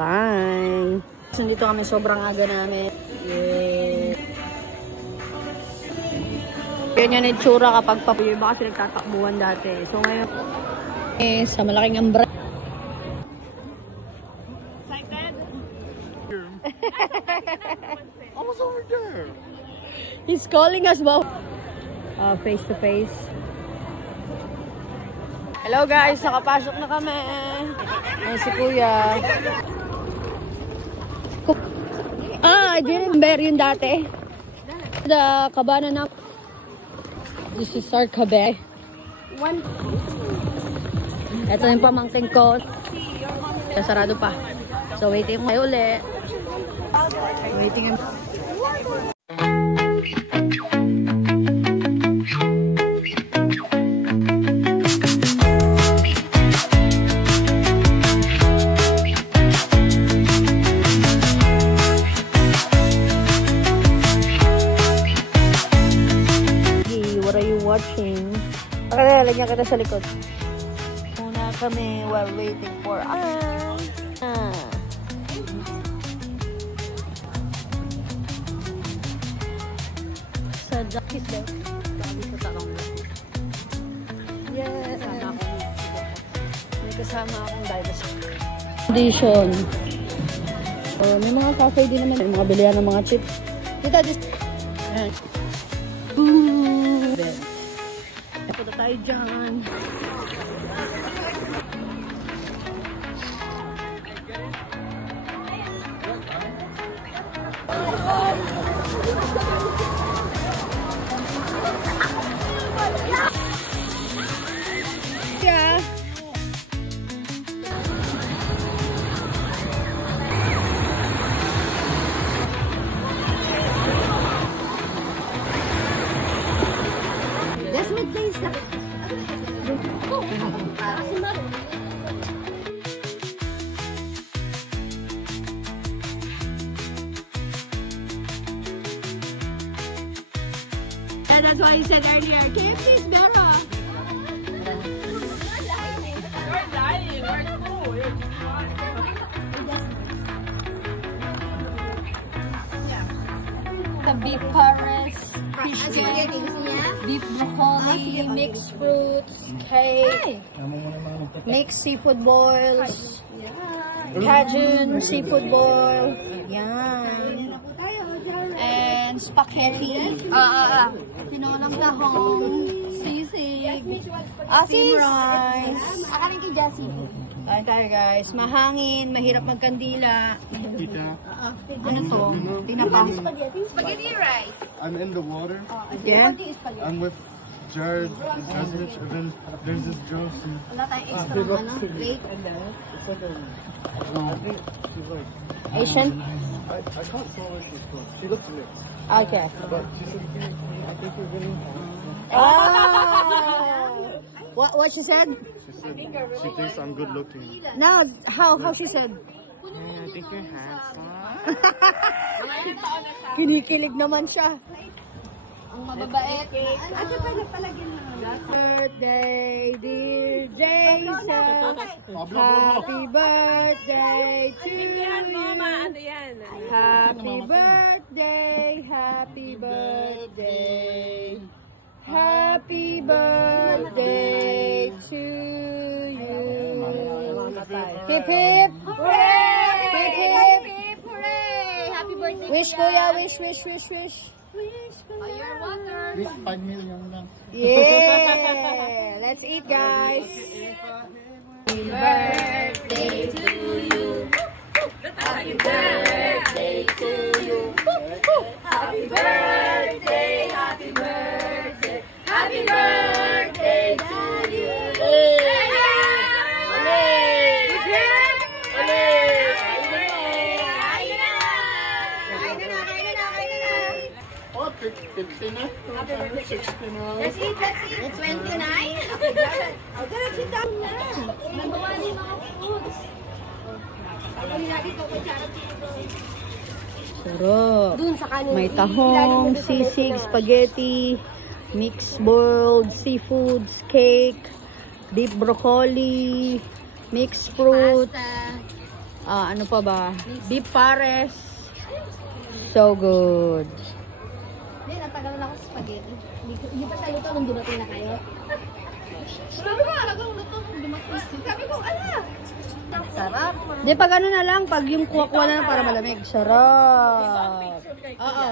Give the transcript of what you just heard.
Bye! Nandito kami, sobrang aga namin. Yeah. Yan yung itsura kapag papuyo. Baka kasi nagtatakbuhan dati. So ngayon, sa malaking umbrella. Excited? I was over there. He's calling us both. Face to face. Hello guys, nakapasok na kami. Ay, si Kuya. I didn't remember yun dati. The cabana na. This is our cabe. Ito yung pamangkin ko. Sarado pa. So waiting kayo ulit. Waiting. Watching. Lagyan kita sa likod. Muna kami while waiting for sa Jackie's Bay. Sabi sa talong. Yes. May kasama akong dinosaur. Condition. May mga cafe din naman. May mga bilihan ng mga chips. Kita this. Punta tayo dyan. Yeah. That's why I said earlier, KFC is better. You're lying. We're cool. The beef pares, fish cake, beef broccoli, mixed fruits, cake, mixed seafood boils, Cajun seafood boil, yan, and spaghetti, tinolang tahong, sisig, steamed rice. Akaling kay Jessie. Ayun tayo guys, mahangin, mahirap magkandila. Ano to? Tinapa. Spaghetti rice. I'm in the water. Yeah. I'm with Jared and Kazimich, and then there's this Josie. Wala tayong extra plate. Asian? I can't tell where she's from. She looks mixed. Okay. But she's Filipino. I think you're really What she said? She said she thinks I'm good looking. No, how she said? I think you're handsome. Kinikilig naman siya. Ang mababait. Birthday, dear Jason. Happy birthday to you. Happy birthday, happy birthday. Happy birthday to you. Hip hip. Hooray! Hip hip. Hooray! Happy birthday. Wish kuya, wish. Your water. Please 5 million lang. Yeah! Let's eat, guys. Happy birthday to you. Happy birthday to you. Happy birthday, happy birthday. Happy birthday to you. Oh, 50 na. 60 na. Let's eat. It's 29. I'll go sit down na. Nagawa din mga foods. Sarap. May tahong, sisig, spaghetti, mixed boiled seafoods, cake, deep broccoli, mixed fruit, Ano pa ba? Beef pares. So good. Hindi, natagal na ako sa spaghetti. Hindi pa tayo luto nung dumating na kayo. Sabi ko, alagang luto nung dumating. Sabi ko, ala! Sarap. Di, pag ano na lang, pag yung kuha-kuha na lang para malamig. Sarap. Oo.